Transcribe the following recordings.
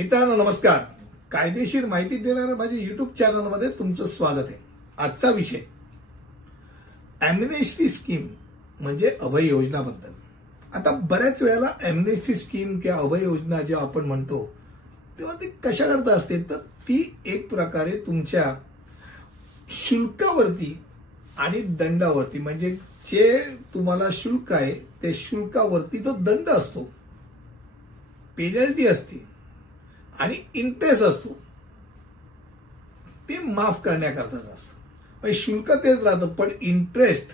मित्रांनो नमस्कार. कायदेशीर माहिती देणाऱ्या माझ्या युट्यूब चॅनलमध्ये तुमचं स्वागत आहे. आजचा विषय एमनेस्टी स्कीम म्हणजे अभय योजनाबद्दल. आता बऱ्याच वेळेला एमनेस्टी स्कीम किंवा अभय योजना जेव्हा आपण म्हणतो तेव्हा ते कशाकरता असते, तर ती एक प्रकारे तुमच्या शुल्कावरती आणि दंडावरती, म्हणजे जे तुम्हाला शुल्क आहे ते शुल्कावरती जो दंड असतो, पेनल्टी असते आणि इंटरेस्ट असतो, ते माफ करण्याकरताच असतं. म्हणजे शुल्क तेच राहतं, पण इंटरेस्ट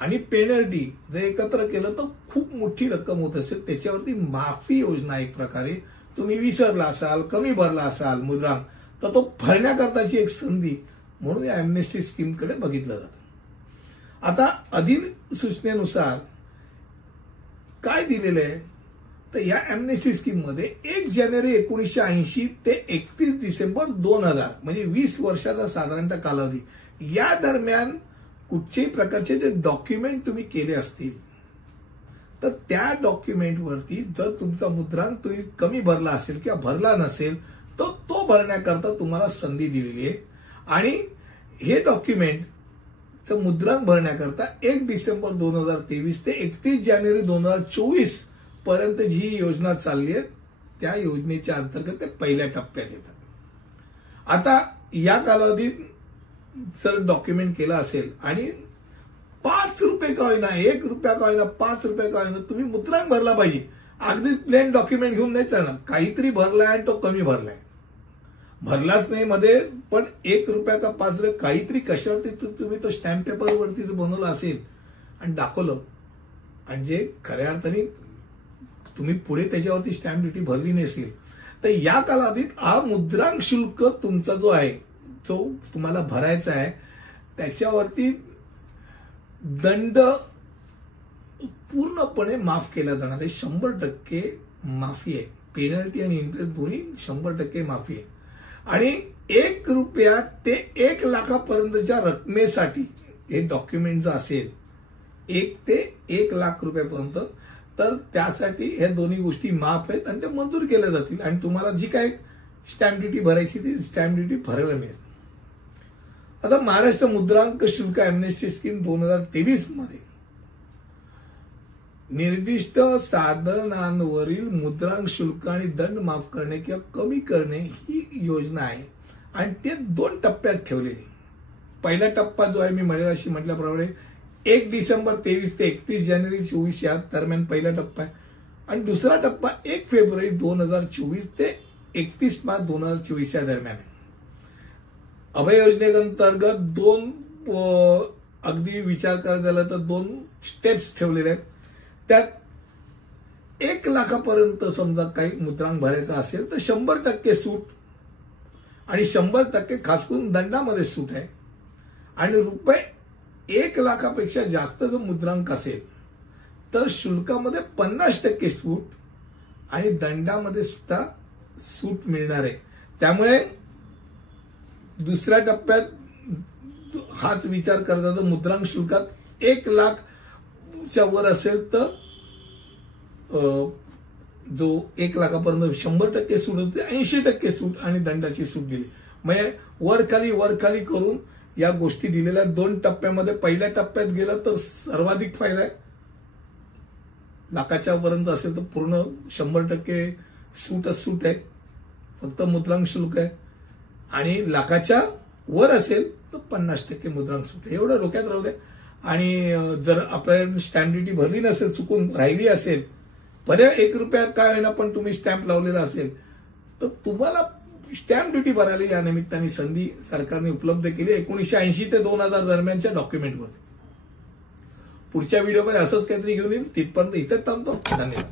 आणि पेनल्टी जर एकत्र केलं तर खूप मोठी रक्कम होत असेल. त्याच्यावरती माफी योजना एक प्रकारे तुम्ही विसरला असाल, कमी भरला असाल मुद्रांक, तर तो भरण्याकरताची एक संधी म्हणून या एमनेस्टी स्कीमकडे बघितलं जातं. आता अधिसूचनेनुसार काय दिलेलं आहे, तर या एमनेस्टी स्कीम मध्ये 1 जानेवारी 1980 ते 31 डिसेंबर 2000 म्हणजे 20 वर्षाचा साधारणतः कालावधी, या दरम्यान कुठच्याही प्रकारचे जे डॉक्युमेंट तुम्ही केले असतील तर त्या डॉक्युमेंटवरती जर तुमचा मुद्रांक तुम्ही कमी भरला असेल किंवा भरला नसेल तर तो भरण्याकरता तुम्हाला संधी दिलेली आहे. आणि हे डॉक्युमेंट मुद्रांक भरण्याकरता 1 डिसेंबर 2023 ते 31 जानेवारी 2024 पर्यंत जी योजना चालली आहे त्या योजनेच्या अंतर्गत ते पहिल्या टप्प्यात येतात. आता या कालावधीत जर डॉक्युमेंट केलं असेल आणि 5 रुपये का होईना, 1 रुपया का होईना, 5 रुपये का होईना, तुम्ही मुद्रांक भरला पाहिजे. अगदी प्लेन डॉक्युमेंट घेऊन नाही चालणार. काहीतरी भरलाय आणि तो कमी भरलाय, भरलाच नाही मध्ये, पण 1 रुपया का 5 रुपये काहीतरी कशावरती तुम्ही तो स्टॅम्प पेपरवरती बनवलं असेल आणि दाखवलं, आणि जे खऱ्या अर्थाने तुम्ही पुढे त्याच्यावरती स्टॅम्प ड्युटी भरली नसेल, तर या कालावधीत हा मुद्रांक शुल्क तुमचा जो आहे, जो तुम्हाला भरायचा आहे, त्याच्यावरती दंड पूर्णपणे माफ केला जाणार आहे. 100% माफी आहे. पेनल्टी आणि इंटरेस्ट दोन्ही 100% माफी आहे. आणि 1 रुपया ते 1 लाखापर्यंतच्या रकमेसाठी हे डॉक्युमेंट जो असेल 1 ते 1 लाख रुपयापर्यंत, तर त्यासाठी हे दोन्ही गोष्टी माफ आहेत आणि ते मंजूर केल्या जातील आणि तुम्हाला जी काय स्टॅम्प ड्युटी भरायची ती स्टॅम्प ड्युटी भरायला मिळेल. आता महाराष्ट्र मुद्रांक शुल्क एमनेस्टी स्कीम 2023 मध्ये निर्दिष्ट साधनांवरील मुद्रांक शुल्क आणि दंड माफ करणे किंवा कमी करणे ही योजना आहे आणि ते 2 टप्प्यात ठेवलेली. पहिला टप्पा जो आहे मी मगाशी म्हटल्याप्रमाणे 1 डिसेंबर 23 ते 31 जानेवारी 24 या दरम्यान पहिला टप्पा आहे, आणि दुसरा टप्पा 1 फेब्रुवारी 2024 ते 31 मार्च 2024 या दरम्यान आहे. अभय योजनेअंतर्गत 2 अगदी विचार करायचा झाला तर 2 स्टेप्स ठेवलेले आहेत. त्यात 1 लाखापर्यंत समजा काही मुद्रांक भरायचा असेल तर 100% सूट आणि 100% खास करून दंडामध्ये सूट आहे. आणि रुपये 1 लाखापेक्षा जास्त जर मुद्रांक असेल तर शुल्कामध्ये 50% सूट आणि दंडामध्ये सुद्धा सूट मिळणार आहे. त्यामुळे दुसऱ्या टप्प्यात हाच विचार करता तर मुद्रांक शुल्कात 1 लाखच्या वर असेल तर जो 1 लाखापर्यंत 100% सूट होते, 80% सूट आणि दंडाची सूट दिली. म्हणजे वर खाली करून या गोष्टी दिलेल्या 2 टप्प्यामध्ये. पहिल्या टप्प्यात गेलं तर सर्वाधिक फायदा आहे. लाखाच्या पर्यंत असेल तर पूर्ण 100% सूट आहे, फक्त मुद्रांक शुल्क आहे. आणि लाखाच्या वर असेल तर 50% मुद्रांक सूट आहे. एवढं डोक्यात राहू दे. आणि जर आपल्याला स्टॅम्प ड्युटी भरली नसेल, चुकून राहिली असेल, भले 1 रुपया काय होईना पण तुम्ही स्टॅम्प लावलेला असेल, तर तुम्हाला स्टॅम्प ड्युटी भरायला या निमित्ताने संधी सरकारने उपलब्ध केली 1980 ते 2000 दरम्यानच्या डॉक्युमेंटवर. पुढच्या व्हिडिओमध्ये असंच काहीतरी घेऊन येईल. तिथपर्यंत इथेच थांबतो. धन्यवाद.